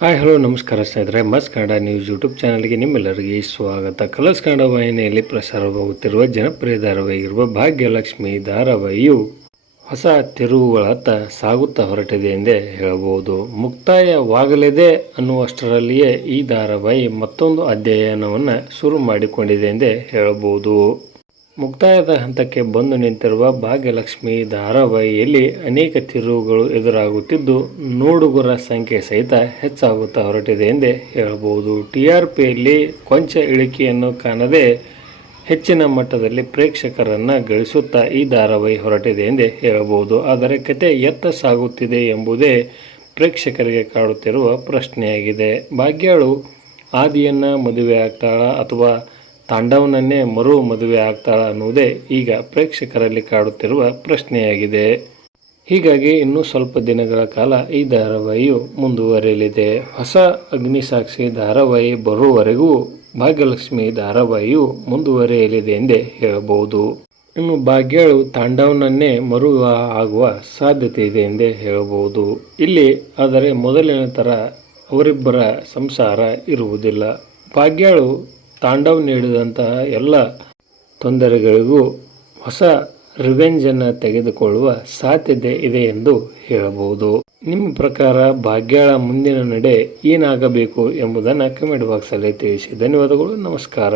Hi hello ನಮಸ್ಕಾರ ಸ್ನೇಹಿತರೆ. ಮಸ್ ಕನ್ನಡ ನ್ಯೂಸ್ ಯೂಟ್ಯೂಬ್ ಚಾನಲ್ಗೆ ನಿಮ್ಮೆಲ್ಲರಿಗೆ ಸ್ವಾಗತ. ಕಲರ್ಸ್ ಕನ್ನಡ ವಾಹಿನಿಯಲ್ಲಿ ಪ್ರಸಾರವಾಗುತ್ತಿರುವ ಜನಪ್ರಿಯ ಧಾರಾವಾಹಿಯಿರುವ ಭಾಗ್ಯಲಕ್ಷ್ಮಿ ಧಾರಾವಾಹಿಯು ಹೊಸ ತಿರುವುಗಳತ್ತ ಸಾಗುತ್ತಾ ಹೊರಟಿದೆ ಎಂದೇ ಹೇಳಬಹುದು. ಮುಕ್ತಾಯವಾಗಲಿದೆ ಅನ್ನುವಷ್ಟರಲ್ಲಿಯೇ ಈ ಧಾರಾವಾಹಿ ಮತ್ತೊಂದು ಅಧ್ಯಯನವನ್ನು ಶುರು ಮಾಡಿಕೊಂಡಿದೆ ಎಂದೇ ಹೇಳಬಹುದು. ಮುಕ್ತಾಯದ ಹಂತಕ್ಕೆ ಬಂದು ನಿಂತಿರುವ ಭಾಗ್ಯಲಕ್ಷ್ಮಿ ಧಾರಾವಾಹಿಯಲ್ಲಿ ಅನೇಕ ತಿರುವುಗಳು ಎದುರಾಗುತ್ತಿದ್ದು ನೋಡುಗರ ಸಂಖ್ಯೆ ಸಹಿತ ಹೆಚ್ಚಾಗುತ್ತಾ ಹೊರಟಿದೆ ಎಂದೇ ಹೇಳಬಹುದು. TRPಯಲ್ಲಿ ಕೊಂಚ ಇಳಿಕೆಯನ್ನು ಕಾಣದೆ ಹೆಚ್ಚಿನ ಮಟ್ಟದಲ್ಲಿ ಪ್ರೇಕ್ಷಕರನ್ನು ಗಳಿಸುತ್ತಾ ಈ ಧಾರಾವಾಹಿ ಹೊರಟಿದೆ ಎಂದೇ ಹೇಳಬಹುದು. ಆದರೆ ಕತೆ ಎತ್ತ ಸಾಗುತ್ತಿದೆ ಎಂಬುದೇ ಪ್ರೇಕ್ಷಕರಿಗೆ ಕಾಡುತ್ತಿರುವ ಪ್ರಶ್ನೆಯಾಗಿದೆ. ಭಾಗ್ಯಳು ಆದಿಯನ್ನು ಮದುವೆ ಆಗ್ತಾಳ ಅಥವಾ ತಾಂಡವನನ್ನೇ ಮರು ಮದುವೆ ಆಗ್ತಾಳ ಅನ್ನುವುದೇ ಈಗ ಪ್ರೇಕ್ಷಕರಲ್ಲಿ ಕಾಡುತ್ತಿರುವ ಪ್ರಶ್ನೆಯಾಗಿದೆ. ಹೀಗಾಗಿ ಇನ್ನೂ ಸ್ವಲ್ಪ ದಿನಗಳ ಕಾಲ ಈ ಧಾರಾವಾಹಿಯು ಮುಂದುವರಿಯಲಿದೆ. ಹೊಸ ಅಗ್ನಿಸಾಕ್ಷಿ ಧಾರಾವಾಹಿ ಬರುವವರೆಗೂ ಭಾಗ್ಯಲಕ್ಷ್ಮಿ ಧಾರಾವಾಹಿಯು ಮುಂದುವರಿಯಲಿದೆ ಎಂದೇ ಹೇಳಬಹುದು. ಇನ್ನು ಭಾಗ್ಯಳು ತಾಂಡವನನ್ನೇ ಮರು ವಿವಾಹ ಆಗುವ ಸಾಧ್ಯತೆ ಇದೆ ಎಂದೇ ಹೇಳಬಹುದು. ಇಲ್ಲಿ ಆದರೆ ಮೊದಲಿನ ಥರ ಅವರಿಬ್ಬರ ಸಂಸಾರ ಇರುವುದಿಲ್ಲ. ಭಾಗ್ಯಳು ತಾಂಡವ್ ನೀಡಿದಂತಹ ಎಲ್ಲ ತೊಂದರೆಗಳಿಗೂ ಹೊಸ ರಿವೆಂಜನ್ನು ತೆಗೆದುಕೊಳ್ಳುವ ಸಾಧ್ಯತೆ ಇದೆ ಎಂದು ಹೇಳಬಹುದು. ನಿಮ್ಮ ಪ್ರಕಾರ ಭಾಗ್ಯಳ ಮುಂದಿನ ನಡೆ ಏನಾಗಬೇಕು ಎಂಬುದನ್ನು ಕಮೆಂಟ್ ಬಾಕ್ಸಲ್ಲಿ ತಿಳಿಸಿ. ಧನ್ಯವಾದಗಳು. ನಮಸ್ಕಾರ.